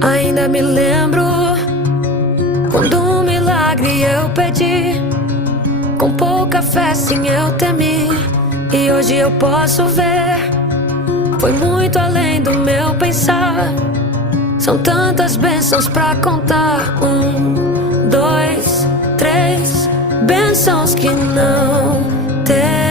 Ainda me lembro quando um milagre eu pedi, com pouca fé sim eu temi, e hoje eu posso ver, foi muito além do meu pensar. São tantas bênçãos pra contar. 1, 2, 3 bênçãos que não terão